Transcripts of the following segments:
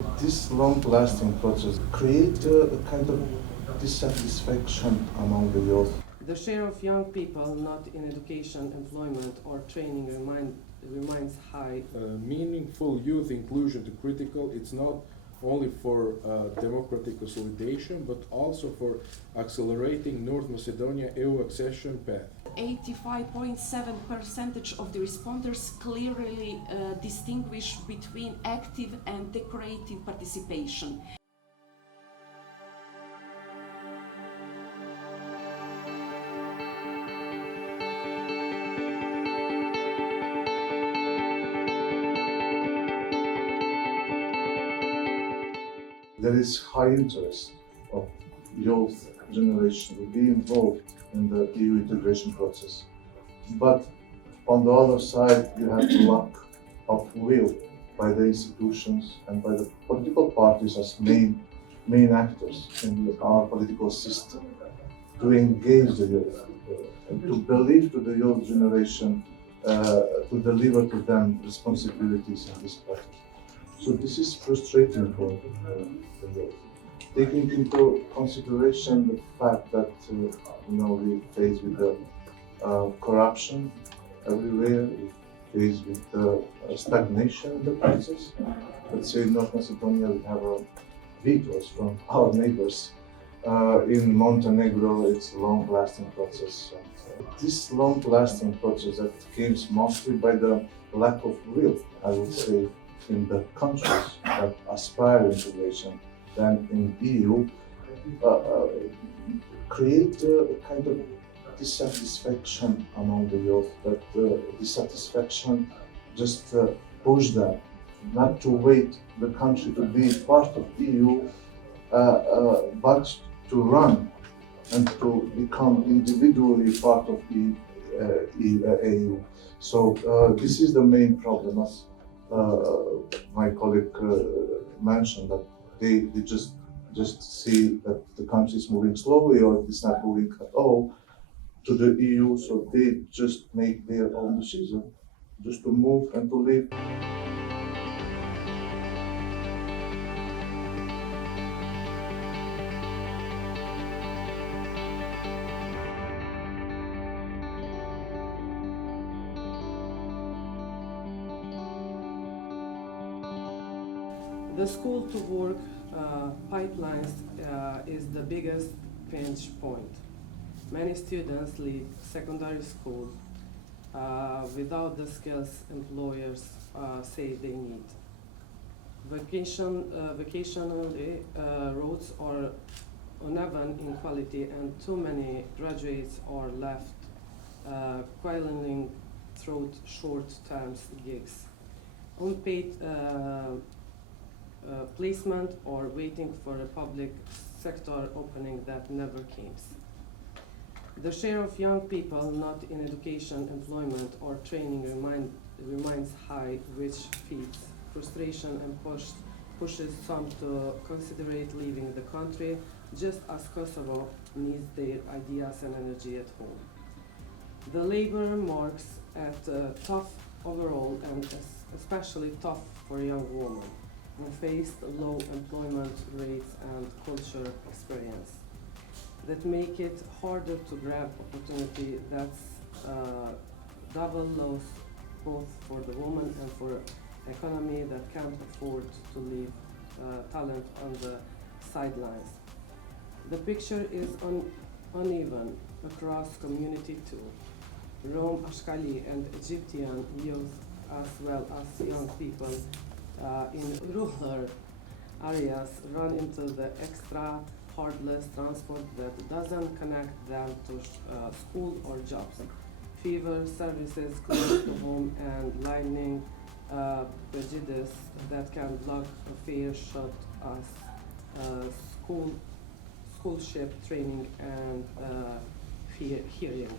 This long-lasting process creates a kind of dissatisfaction among the youth. The share of young people not in education, employment, or training remains high. Meaningful youth inclusion to critical, it's not only for democratic consolidation, but also for accelerating North Macedonia EU accession path. 85.7% of the respondents clearly distinguish between active and decorative participation. There is high interest of youth generation to be involved in the EU integration process. But on the other side, you have the lack of will by the institutions and by the political parties as main actors in our political system to engage the youth, to believe to the youth generation, to deliver to them responsibilities in this process. So this is frustrating for the youth. Taking into consideration the fact that we face with the corruption everywhere, we face with the stagnation in the process. Let's say in North Macedonia we have vetoes from our neighbors. In Montenegro it's a long-lasting process. This long-lasting process that comes mostly by the lack of will, I would say, in the countries that aspire integration than in EU, create a kind of dissatisfaction among the youth, that dissatisfaction just push them not to wait the country to be part of EU, but to run and to become individually part of EU. So this is the main problem, as my colleague mentioned, that they just see that the country is moving slowly or it's not moving at all to the EU, so they just make their own decision just to move and to live. The school to work pipelines is the biggest pinch point. Many students leave secondary school without the skills employers say they need. Vacational roads are uneven in quality, and too many graduates are left quelling through short-term gigs. Unpaid placement or waiting for a public sector opening that never comes. The share of young people not in education, employment, or training remains high, which feeds frustration and pushes some to consider leaving the country, just as Kosovo needs their ideas and energy at home. The labor market at tough overall, and especially tough for young women who faced low employment rates and culture experience that make it harder to grab opportunity. That's double loss both for the woman and for economy that can't afford to leave talent on the sidelines. The picture is uneven across community too. Rome, Ashkali, and Egyptian youth, as well as young people in rural areas, run into the extra heartless transport that doesn't connect them to school or jobs. Fever services close to home and lightning prejudice that can block a fair shot as schoolship training and hearing.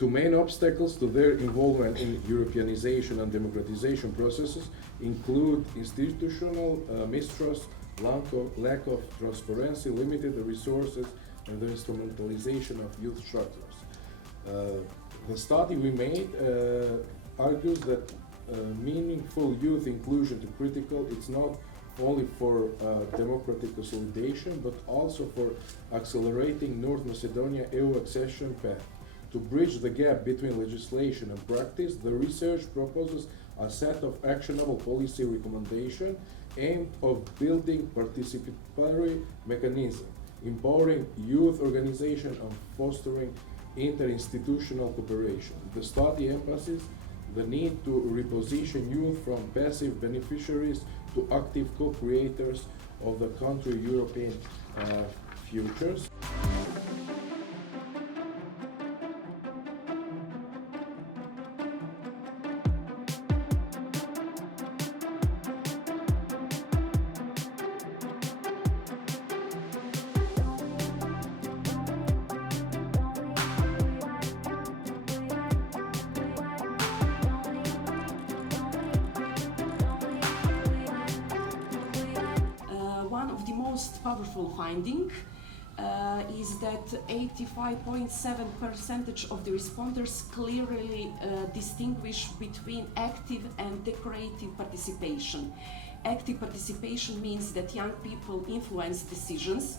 Two main obstacles to their involvement in Europeanization and democratization processes include institutional mistrust, lack of transparency, limited resources, and the instrumentalization of youth structures. The study we made argues that meaningful youth inclusion to critical, it's not only for democratic consolidation, but also for accelerating North Macedonia EU accession path. To bridge the gap between legislation and practice, the research proposes a set of actionable policy recommendations aimed of building participatory mechanism, empowering youth organization and fostering interinstitutional cooperation. The study emphasizes the need to reposition youth from passive beneficiaries to active co-creators of the country's European futures. One of the most powerful findings is that 85.7% of the respondents clearly distinguish between active and decorative participation. Active participation means that young people influence decisions,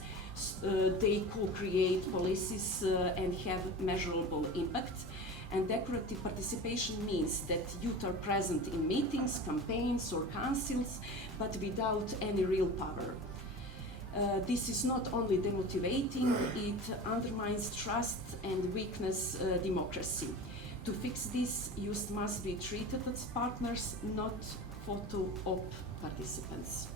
they co-create policies and have measurable impact. And decorative participation means that youth are present in meetings, campaigns or councils, but without any real power. This is not only demotivating, it undermines trust and weakens democracy. To fix this, youth must be treated as partners, not photo op participants.